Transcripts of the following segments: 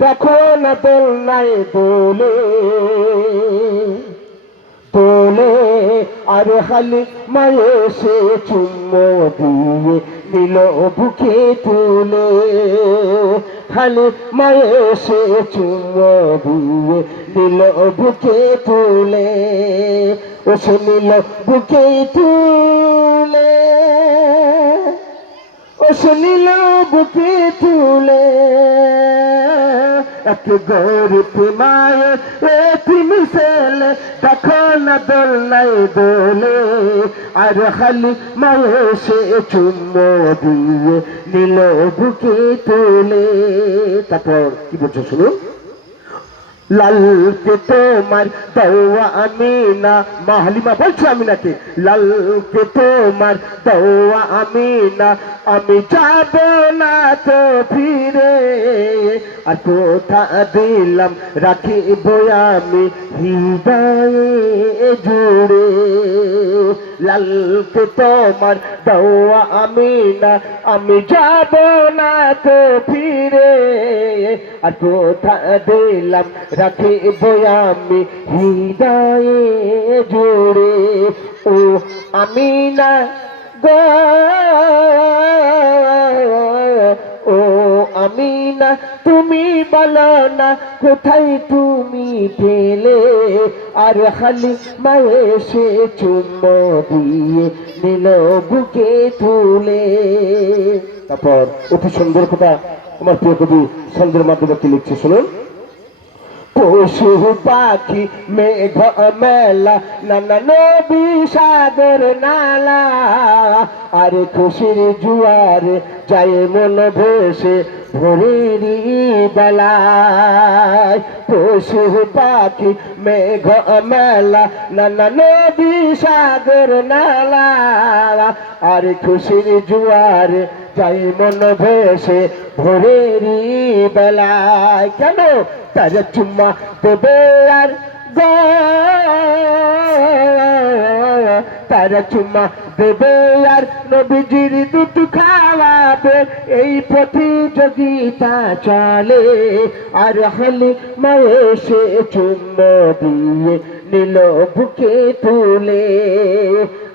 দেখো না দোল নাই দোলে। তোলে আর খালি মায়ে সে চুম্ম দিয়ে নিল বুকে তুলে। খালি মায়ে সে চুম্ম দিয়ে নিল বুকে তুলে। ও সে নিল বুকে তুলে। ও শুনিল বুকে তুলে। এক গরিব মায়ের এ তুমি ছেলে, দেখো না দোল নাই দোলে। আর খালি মায়ে সে চুম্ব দিয়ে নিল বুকে তুলে। তারপর কি বলছো শুনুন লালকে তোমার দৌয়া আমি না মাহালিমা বলছি আমি নাকি লালকে তোমার দৌয়া আমি না আমি যাব না তো ফিরে। আর কোথা দিলাম, রাখিব আমি হৃদয়ে জুড়ে। লালকে তোমার দৌয়া আমি না, আমি যাব না তো ফিরে। আর কোথা দিলাম, রাখিব আমি হৃদয়ে জুড়ে। ও আমি না গো। আমি না তুমি বলো না, কোথায় তুমি পেলে আর খালি মায়ে সে চুম্ব দিয়ে নিল বুকে তুলে। তারপর, অতি সুন্দর কথা আমার প্রিয় কবি সন্ধ্যের মাধ্যমে কি লিখছে শুনুন? পশু পাখি, মেঘ মেলা, নানা নবী সাগর, নালা। আর খুশির জুয়ার যায় মন ভেসে ভোরেরই বেলায় পশু পাখি, মেঘ মেলা, নানা নদী, সাগর নালা। আর খুশির জুয়ার যাই মন ভেসে ভোরেরই বেলায়। কেন? তার চুম্মা দেবে আর তার চুম্মা দেবে আর নবীজির খাওয়াবে। এই প্রতিযোগিতা চলে, আর হলে মায়ে সে চুম্ম দিয়ে নিল বুকে তুলে।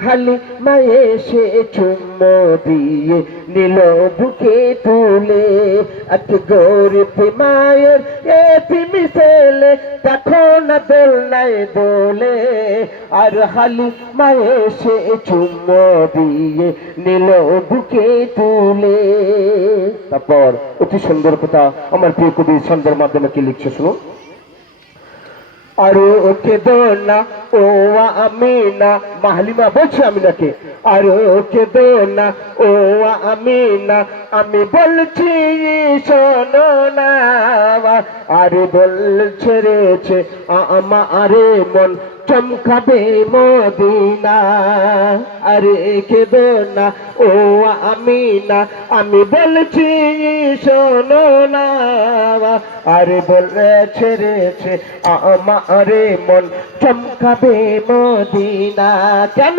হালি মায়ে সে চুম্ম দিয়ে নিল বুকে তুলে। এক গরিব মায়ের এ ছেলে দেখো না দোল নাই দোলে। আর হালি মায়ে সে চুম্ম দিয়ে নিল বুকে তুলে। তারপর অতি সুন্দর কথা আমার প্রিয় কবি ছন্দের মাধ্যমে কি লিখছে শুনুন? আরও কেঁদো না ও আমি না মাহলিমা বলছে আমি নাকি আরও কেঁদো না ও আমি না আমি বলছি, শোনো না, আরে বলছে রেছে, আমা আরে মন চমকাবে মদিনা। আরে কেঁদো না, ও আমি না আমি বলছি, শোনো না। আরে বলেছে রেছে আমারে মন চমকাবে মদিনা। কেন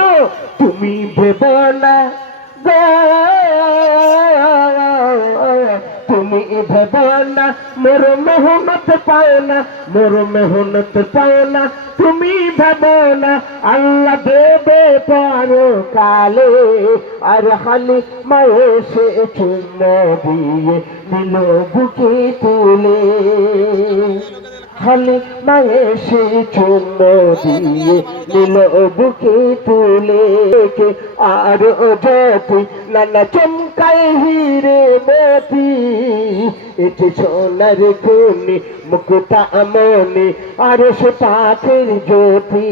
তুমি ভেব না? তুমি ভেব না মোর মেহনত পাও না মোর মেহনত পাও না তুমি ভেব না আল্লাহ দেবে পারো কালে আর খালি মায়ে সে চুম্ম দিয়ে দিল বুকে তুলে। খালি মায়ে সে দিয়ে নিল বুকে তুলে। আর জ্যোতি নানা চমকাই হিরে মতি এটি সোনার খুনি, মুকুতা আমনি আর সে পাখের জ্যোতি।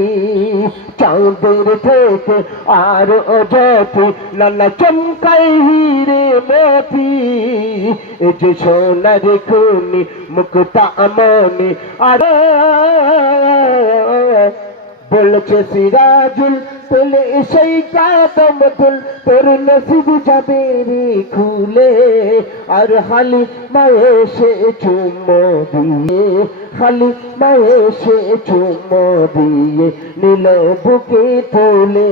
চাঁদের থেকে আর জ্যোতি নানা চমকাই হিরে মতি এ যে সোনার খুনি, মুকুতা আমনি। আর, বলেছে সিরাজুল পেলে সেই কাদম তুল তোর নসিব যাবে রে খুলে। আর হালি মায়ে সে চুম দিয়ে খালি মায়ে সে চুম দিয়ে নীল বুকে তোলে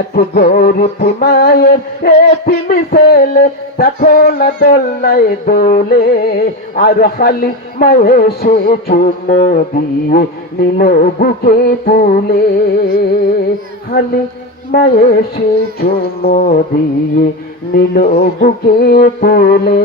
এক গরিব মায়ের এটি মিশেলে না দোল নাই দোলে। আর খালি মায়ে সে চুম দিয়ে নীল বুকে তুলে খালি মায়ে সে চুম দিয়ে নীল বুকে তুলে।